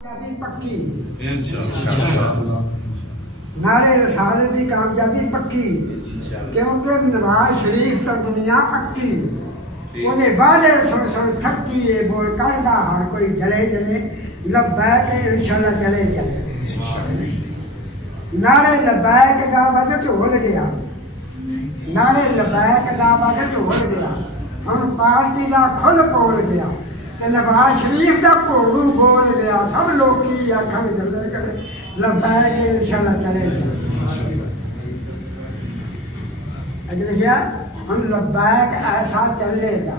कामयाबी पक्की नारे रसालत की कामयाबी पक्की क्योंकि नवाज शरीफ तो दुनिया अक्की ओने बादे सुन सुन थकी है बोल कड़दा हर कोई चले चले लब्बैक इंशाल्लाह चले चले नारे लब्बैक दा वजह ढोल गया नारे लब्बैक दा वजह ढोल गया हम पार्टी दा खुल बोल गया नवाज शरीफ का घोड़ू बोल गया सब लोग आखन गले करे लब्बैक इंशाल्लाह चले लिखा हम लब्बैक ऐसा चलेगा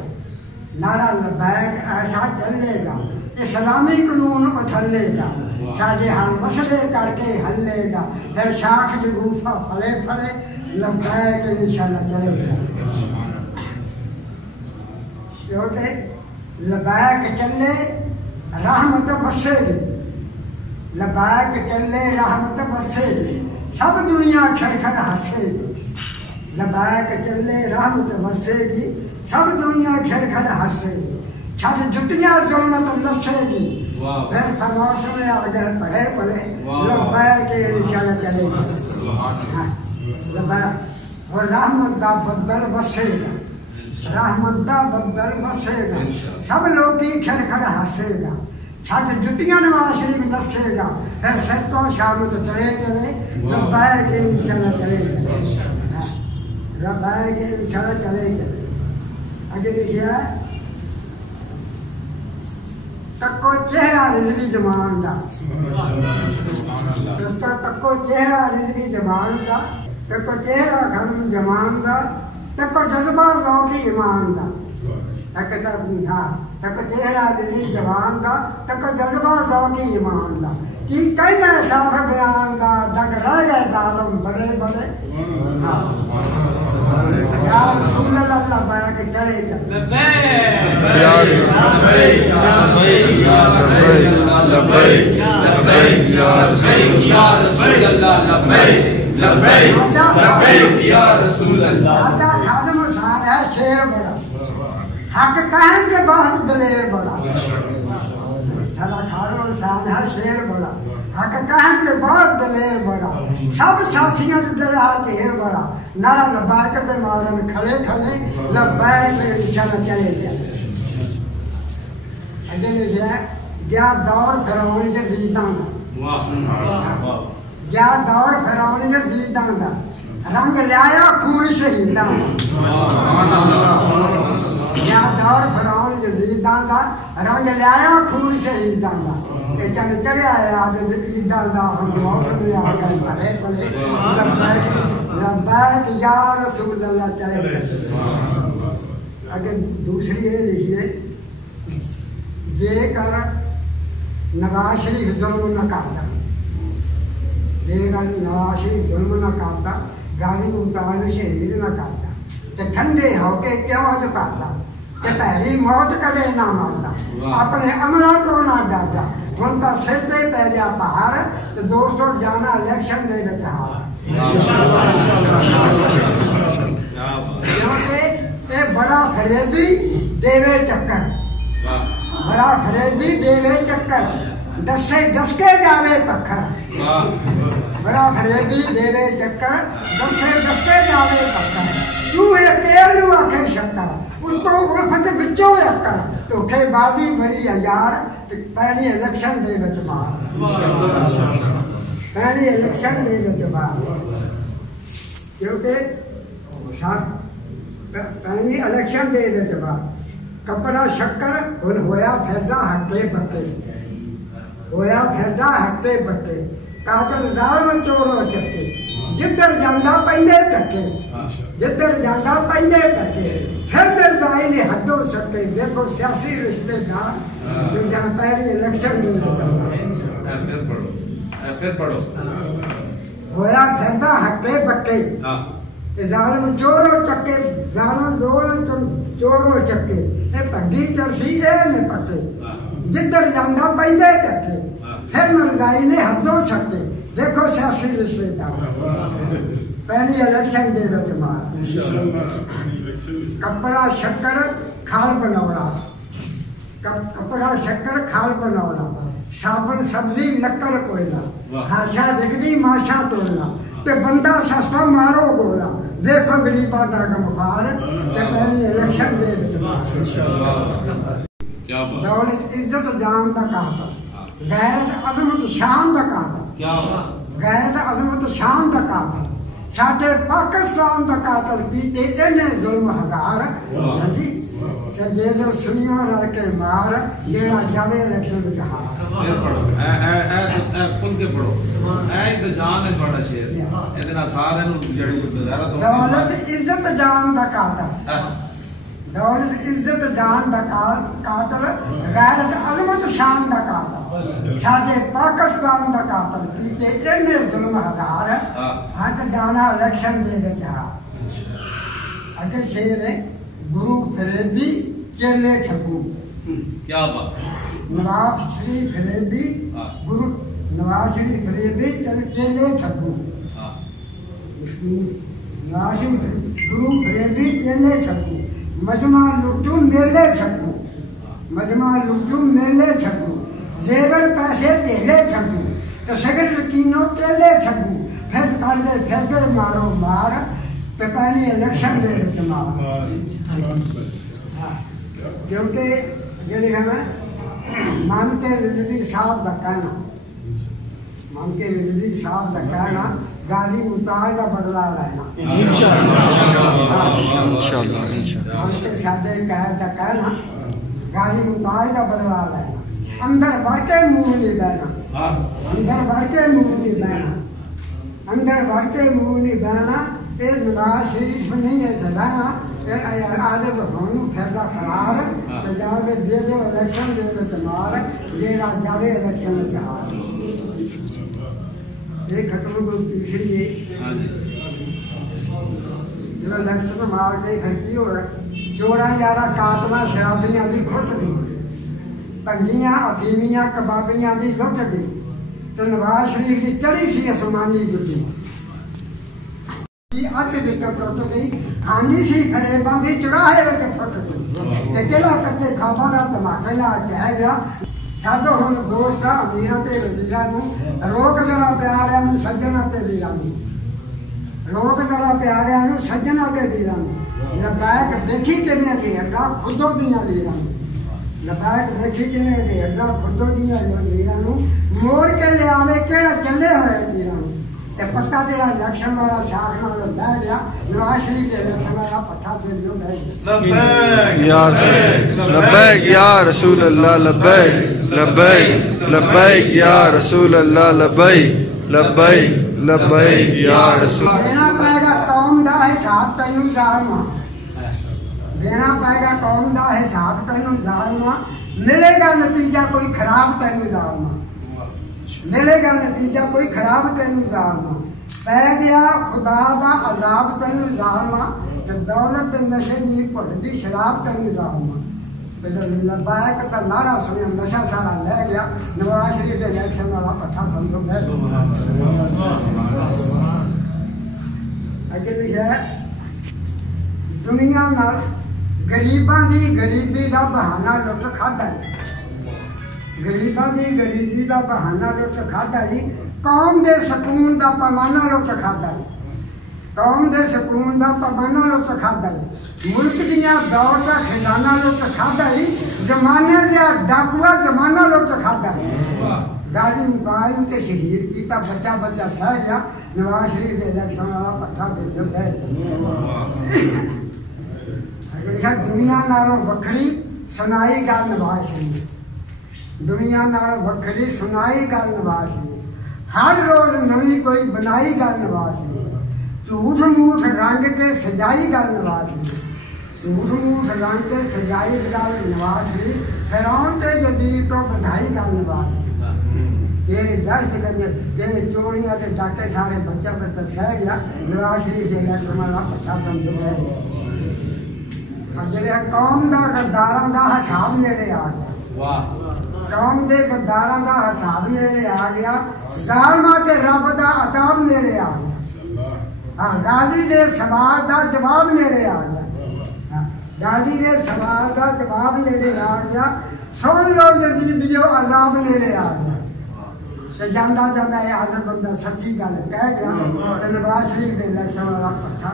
नारा लब्बैक ऐसा चलेगा इस्लामी कानून उछलेगा साढ़े हर मसले करके हलेगा फिर शाख जगूफा फले फले लब्बैक इंशाल्लाह चलेगा क्योंकि लब्बैक चले रहमत बसेगी लब्बैक चले रहमत बसेगी सब दुनिया खड़खड़ हंसेगी लब्बैक चले रहमत बसेगी सब दुनिया खड़खड़ हंसेगी छठ जुतियां जुल्मत नसेगी फिर फरमाश में आ गए पढ़े पढ़े लब्बैक इंशाल्लाह चले लब्बैक और रहमत दा बदल बसेगा रहमत दा बदल बसेगा सब लोग की खड़खड़ हंसेगा छठ जुतियां नवाज शरीफ नसेगा फिर सिर तो शाम तो चले चले लब्बैक इंशाल्लाह चले लब्बैक इंशाल्लाह चले चले आगे लिखिया तको चेहरा रिजवी जमान दा तको चेहरा रिजवी जमान दा तको चेहरा खम जमान दा तको जज्बा ज़ौक़ी ईमान दा तको चेहरा दिली जवान दा तको जज्बा ज़ौक़ी ईमान दा की कहना साफ बयान दा जग रह गए जालिम बड़े बड़े या रसूल अल्लाह लब्बैक चले चले लब्बैक या रसूल अल्लाह लब्बैक लब्बैक या रसूल अल्लाह शेर बड़ा हक कहन के बाद दलेर बड़ा खारो इंसान है शेर बड़ा हक कहन के बाद दलेर बड़ा सब साथियों डरा ढेर बड़ा नारा लब्बैक पे मारन खड़े खड़े लब्बैक इंशाल्लाह चले चले अगे लिखा गया दौर फिरौन के ज़िंदां दा गया दौर फिरौन के ज़िंदां दा रंग लिया खून शहीदां या दौर फिरौन यज़ीदां दा रंग लिया खून शहीदां दा चढ़ चढ़िया आज ईदां दा हम मौसम में आ गए भले भले लब्बैक या रसूल अल्लाह चले आगे दूसरी ये लिखिए जेकर नवाज शरीफ जुल्म न करता जेकर नवाज शरीफ जुल्म न करता गाजी मुताल शहीद न करता ते ठंडे होके क्यों अज करता ते भैड़ी मौत कदे ना मारता अपने अमलों तो ना डरता हम तो सिर ते पै गया भार ते दोस्तों जाना इलेक्शन दे हार क्योंकि ये बड़ा फरेबी देवे चक्कर बड़ा फरेबी देवे चक्कर दसे दसके जावे पत्थर बड़ा फरेबी देवे चक्कर दसे दसके जावे पत्थर तू है तेल नू आखे शक्कर उत्तों उल्फत विचों अक्कर धोखेबाजी बड़ी है यार पहली इलेक्शन दे विच मार पहली इलेक्शन दे विच मार क्योंकि पहली इलेक्शन दे विच मार कपड़ा शक्कर हुन होया फिरदा हक्के पक्के होया फिरदा हक्के पक्के कातल जालिम चोर चक्के जिधर जांदा पैंदे धक्के जिधर जांदा पैंदे धक्के फिर मिर्जाई ने हदों सके देखो सियासी रिश्तेदार जो जहाँ पहली इलेक्शन फिर पढ़ो होया फिरदा हक्के पक्के जालिम चोरों चक्के जालिम चोरों चक्के ये भंडी चरसी ने पक्के जिधर जांदा पैंदे धक्के फिर मिर्जाई ने हदों सके देखो सियासी रिश्तेदार पहली इलेक्शन दे विच मार कपड़ा शक्कर खाल बनौला कपड़ा शक्कर खाल बनौला साबन सब्जी लक्कड़ कोयला, हाशा बिगड़ी माशा तोलना, ते बंदा सस्ता मारो गोला, देखो गरीबा दा गमखार, ते पहली इलेक्शन दे दौलत इज्जत जान दा कहता, गैरत अजमत शान दा कहता, गैरत अजमत शान दा कहता, साडे पाकिस्तान दा कातल कीते इन्ने जुल्म हजार, जी से दे दो सुनियो रल के मार, जेड़ा जावे इलेक्शन विच हार। खुल के पढ़ो, तो जान है थोड़ा शेर, इतना सारे दौलत इज्जत जान दा कातल, दौलत इज्जत जान दा कातल, गैरत अजमत शान दा कातल, साडे पाकिस्तान दा कातल कीते इन्ने जुल्म हजार, हाथ जाना इलेक्शन दे विच हार। अगे शेर है गुरु फरेबी चेले ठगू, क्या बात, नवाब श्री फरेबी गुरु नवाब श्री फरेबी चेले ठगू, नवाब श्री गुरु फरेबी चेले ठगू, मजमा लुटू मेले ठगू, मजमा लुटू मेले ठगू, जेवर पैसे तेले ठगू, तो सगल रकीनो तेले ठगू, फिर कर दे मारो मार, तो पहली इलेक्शन दे विच मार। क्योंकि जेड़ी हमें मन के रिजवी साहब दा कहना, मन के रिजवी साहब दा कहना, गाजी मुताज का बदला लेना इंशाअल्लाह, मन के साडे कहत दा कहना, गाजी मुताज का बदला लेना, अंदर बढ़ के मुंह नहीं बहना, अंदर बढ़ के मुंह नहीं बहना, अंदर बढ़ के मुंह नहीं बहना, ते नवाज शरीफ नहीं है चलाना, आज तो हम फिरदा फरार, तो जावे दे दो इलेक्शन दे विच मार, जेड़ा जावे इलेक्शन विच हार। ये खत्म को तीसरी जो इलेक्शन मार के खड़ी हो चोरा यारा कातला शराबियां दी खुट दी, भंगियां अफीमियां कबाबियां दी लुट दी, तो नवाज शरीफ की चढ़ी सी आसमानी गुड्डी, अत बिट टुट गई, हानी सी खरेबां दी चुराहे विच फुट गई, ते किला कच्चे खाबां दा धमाके नाल टह गया। साडो हुण दोस्त अमीरां ते वजीरां नूं रोक जरा प्यारिआं नूं, सज्जणां ते वीरां नूं, रोक जरा प्यारिआं नूं, सज्जणां ते वीरां नूं, लबैक देखी किवें घेरदा खुदो दीआं लीरां नूं, लबैक देखी किवें घेरदा खुदो दीआं लीरां नूं, मोड़ के लियावे किहड़ा चले होए तीरां नूं, ते पत्ता तेरा इलेक्शन वाला शाख नाल बह गया, नवाज शरीफ दे इलेक्शन वाला पत्ता फिर जो बह गया। लब्बैक या रसूल अल्लाह, लब्बैक लब्बैक लब्बैक या रसूल अल्लाह, लब्बैक लब्बैक लब्बैक या रसूल। देना पड़ेगा कौम दा हिसाब तैनूं जालमा, देना पड़ेगा कौम दा हिसाब तैनूं जालमा, मिलेगा नतीजा कोई खराब तैनूं जालमा, मिलेगा नतीजा कोई खराब तैनूं जालमा, पै गया खुदा दा अजाब तैनूं जालमा, ते दौलत नशे दी भुल दी शराब तैनूं जालमा। लबैक दा नारा सुनिया नशा सारा लै गया, नवाज शरीफ दे इलेक्शन वाला पट्ठा समझो गए। अगे लिखा है दुनिया नाल गरीबां दी गरीबी दा बहाना लुट खादा, गरीबां दी गरीबी दा बहाना लुट खादा ही, कौम दे सकून दा पैमाना लुट खादा ही, कौम दे सकून दा पैमाना लुट खादा ही, मुल्क दियां दौलत दा खजाना लुट खादा ही, जमाने दा डाकुआ जमाना लुट खादा ही, गाजी मुकाम ते शहीद कीता, बच्चा बच्चा सह गया, नवाज शरीफ दे इलेक्शन वाला पट्ठा दे दियो गए। दुनिया नालों वखरी सुनाई गल नवाज शरीफ, दुनिया नालों वखरी सुनाई गल नवाज शरीफ, हर रोज नवी कोई बनाई गल नवाज शरीफ, झूठ मूठ रंग के सजाई गल नवाज शरीफ, झूठ मूठ रंग के सजाई गल नवाज शरीफ, फिरौन ते यजीद तो बधाई गल नवाज शरीफ, तेरे दर्द करने तेरे चोरियां ते डाके सारे बच्चा बच्चा सह गया, नवाज शरीफ से इलेक्शन वाला पट्ठा समझो गए। जिहड़े कौम दा गद्दारां दा हिसाब नेड़े आ गया, कौम दे गद्दारां दा हिसाब नेड़े आ गया, जालमां ते रब दा अताब नेड़े आ गया, हाँ गाजी दे सवाल दा जवाब नेड़े आ गया, गाजी दे सवाल दा जवाब नेड़े आ गया, सुन लो यजीद जो अजाब नेड़े आ गया ते जांदा जांदा ये हाजर बंदा सच्ची गल कह गया ते नवाज शरीफ दे इलेक्शन वाला पट्ठा